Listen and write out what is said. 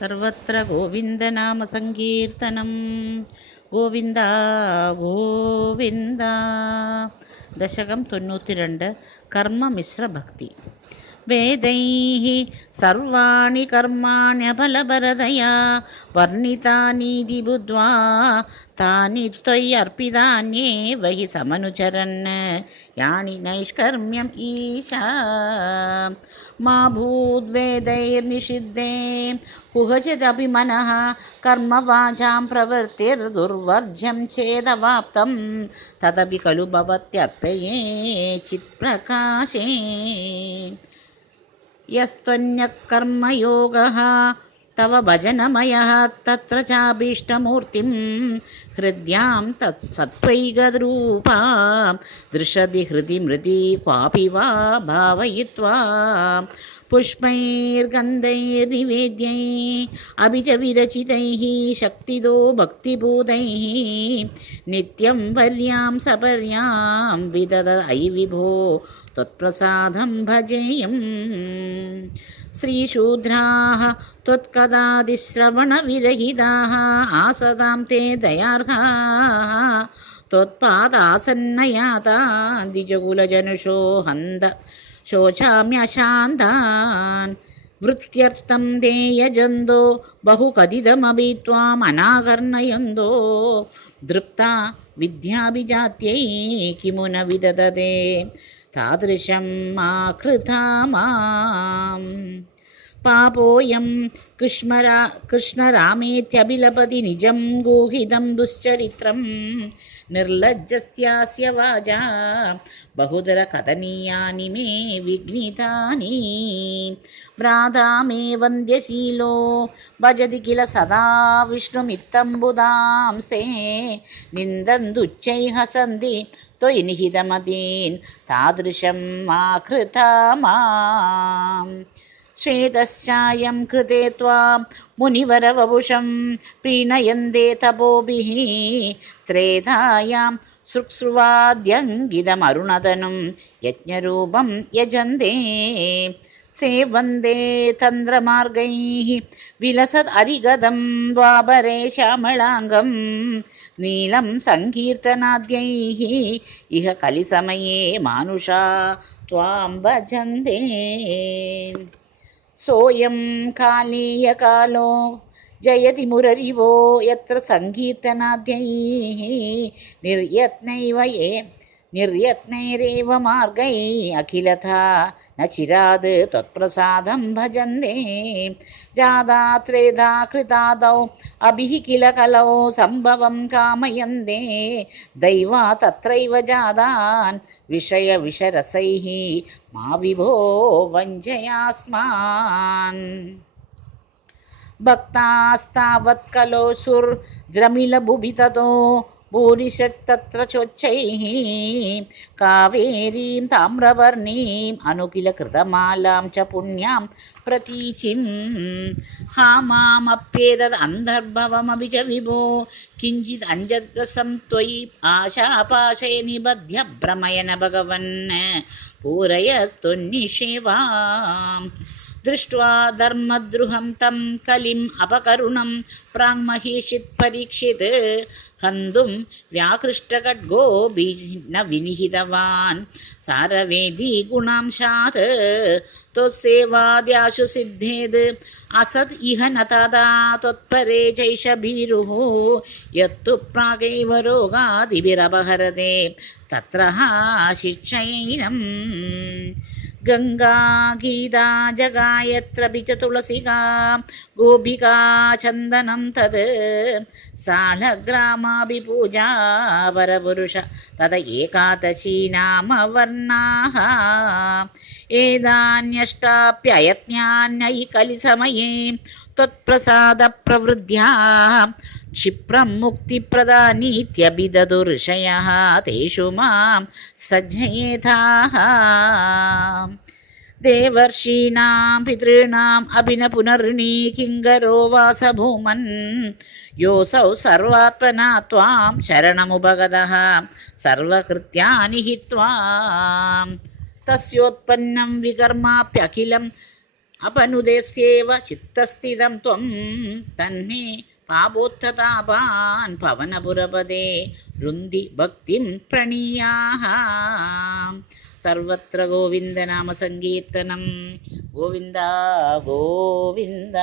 സർവത്ര ഗോവിന്ദനാമസങ്കീർത്തനം. ഗോവിന്ദ ഗോവിന്ദ. ദശകം 92. കർമ്മമിശ്രഭക്തി. വേദൈഃ സർവാണി കർമാണ്യഫലപരതയാ വർണ്ണിതാനീതി ബുദ്ധ്വാ താനി ത്വയ്യർപ്പിതാന്യേവ ഹി സമനുചരन् യാനി നൈഷ്കർമ്മ്യം ഈശാ. മാ ഭൂദ്വേദൈർനിഷിദ്ധേ കുഹചിദപി മനഃ കർമ്മവാചാം പ്രവൃത്തിർദുർവർജ്യം ചേദവാപ്തം തദപി ഖലു ഭവത്യർപ്പയേ ചിത്പ്രകാശേ. യസ്ത്വന്യകർമ്മയോഗഃ തവ ഭജനമയഃ തത്ര ചാഭീഷ്ടമൂർത്തിം ഹൃദ്യാം സത്വൈകരൂപാം ദൃശതി ഹൃദി മൃതി ക്വാപി വാ ഭാവയിത്വാ പുഷ്പൈർഗന്ധൈർനിവേദ്യൈ അഭി ച വിരചിതൈഃ ശക്തിദോ ഭക്തിഭൂതൈഃ നിത്യം വർയാം സപര്യാം വിദദൈ വിഭോ ത്വത്പ്രസാദം ഭജേയം. ശ്രീശൂദ്രാः ത്വത്കഥാതിശ്രവണവിരഹിതാः ആസതാം തേ ദയാർഹാः ത്വത്പാദാസന്നയാതാൻ ദ്വിജകുലജനുഷോ ഹന്ത ശോചാമ്യശാന്താൻ. വൃത്യർത്ഥം തേ യജന്തോ ബഹുകഥിതമപി ത്വാം അനാകർണയന്തോ ദൃപ്താ വിദ്യാഭിജാത്യൈ കിമു ന വിദദതേ താദൃശം മാ കൃതാ മാം. പാപോയം കൃഷ്ണരാമേത്യഭിലപതി നിജം ഗൂഹിതം ദുശ്ചരിത്രം നിർലജ്ജസ്യാസ്യ വാചാ ബഹുതര കഥനീയാനി മേ വിഘ്നിതാനി. ഭ്രാതാ മേ വന്ദ്യശീലോ ഭജതി കില സദാ വിഷ്ണുമിത്തംബുധാംസ്തേ നിന്ദന്തുച്ഛൈ ഹസന്തി ത്വയി നിഹിതമതീൻ താദൃശം മാ കൃതാ മാം. ശ്വേതശ്ചായം കൃതേ ത്വാം മുനിവരവപുഷം പ്രീണയന്തേ തപോഭിഃ ത്രേധായാം ശുശ്രുവാദ്യങ്കിതമരുണതനും യജ്ഞരൂപം യജന്തേ. സേവന്തേ തന്ത്രമാർഗൈഃ വിലസത് അരിഗതം ദ്വാപരേ ശ്യാമളാംഗം നീലം സങ്കീർത്തനാദ്യൈഃ ഇഹ കലിസമയേ മാനുഷാ ത്വാം ഭജന്തേ. സോയം കാലീയകാലോ ജയതി മുരരിവോ യത്ര സങ്കീർത്തനാദ്യൈഃ നിർയത്നൈരേവ മാർഗൈ അഖിലഥാ ന ചിരാത് ത്വത്പ്രസാദം ഭജന്തേ. ജാതാ ത്രേധാ കൃതാദൗ അഭിഃ കില കലൗ സംഭവം കാമയന്തേ ദൈവാ തത്രൈവ ജാതാൻ വിഷയവിഷരസൈഃ മാ വിഭോ വഞ്ചയാസ്മാൻ. ഭക്താസ്താവത് കലോസുർദ്രമിളഭുവി തതോ ഭൂരിശത്തത്ര ചോച്ചൈഃ കാവേരീം താമ്രവർണീം അനുകില കൃതമാലാം ച പുണ്യാം പ്രതീചിം. ഹാ മാമപ്യേതദ് അന്തർഭവമപി ച വിഭോ കിഞ്ചിത് അഞ്ജസം ത്വയി ആശാപാശയ നിബധ്യ ഭ്രമയന ഭഗവन् പൂരയസ്ത്വന്നിഷേവാം. ദൃഷ്ട്വാ ധർമ്മദ്രുഹം തം കലിം അപകരുണം പ്രാങ്മഹീഷിത് പരീക്ഷിത് ഹന്തും വ്യാകൃഷ്ടഖഡ്ഗോ ന വിനിഹിതവാൻ സാരവേദി ഗുണാംശാത് ത്വസേവാദ്യാശു സിദ്ധേത് അസദ് ഇഹ ന തദാ ത്വത്പരേ ചൈഷ ഭീരുഃ യത്തു പ്രാഗൈവ രോഗാദിഭിരപഹരതേ തത്ര ശിക്ഷൈനം. ഗംഗാ ഗീതാ ജഗായത്രപി ച തുളസികാ ഗോപികാ ചന്ദനം തത് സാളഗ്രാമാഭി പൂജാ പരപുരുഷ തദ ഏകാദശീ നാമ വർണ്ണാഃ. ഏതാന്യഷ്ടാപ്യയത്നാന്യൈ കലിസമയേ ത്വത്പ്രസാദ പ്രവൃദ്ധ്യാ ക്ഷിപ്രം മുക്തിപ്രദാനീത്യഭിദദു ഋഷയഃ തേഷു മാം സജ്ജയേതാഃ. ദേവർഷീണാം പിതॄണാം അഭിന പുനർണീ കിങ്കരോ വാസഭൂമൻ യോസൗ സർവാത്മനാ ത്വാം ശരണമുപഗതഃ സർവകൃത്യാനി हि त्वां. തസ്യോത്പന്നം വികർമാപ്യഖിലം अपनुदेस्येव चित्तस्थितं त्वं तन्मे पापोत्थतापान् पवनपुरपदे रुन्धि भक्तिं प्रणीयाः। सर्वत्र गोविन्दनामसङ्कीर्तनं गोविन्द गोविन्द।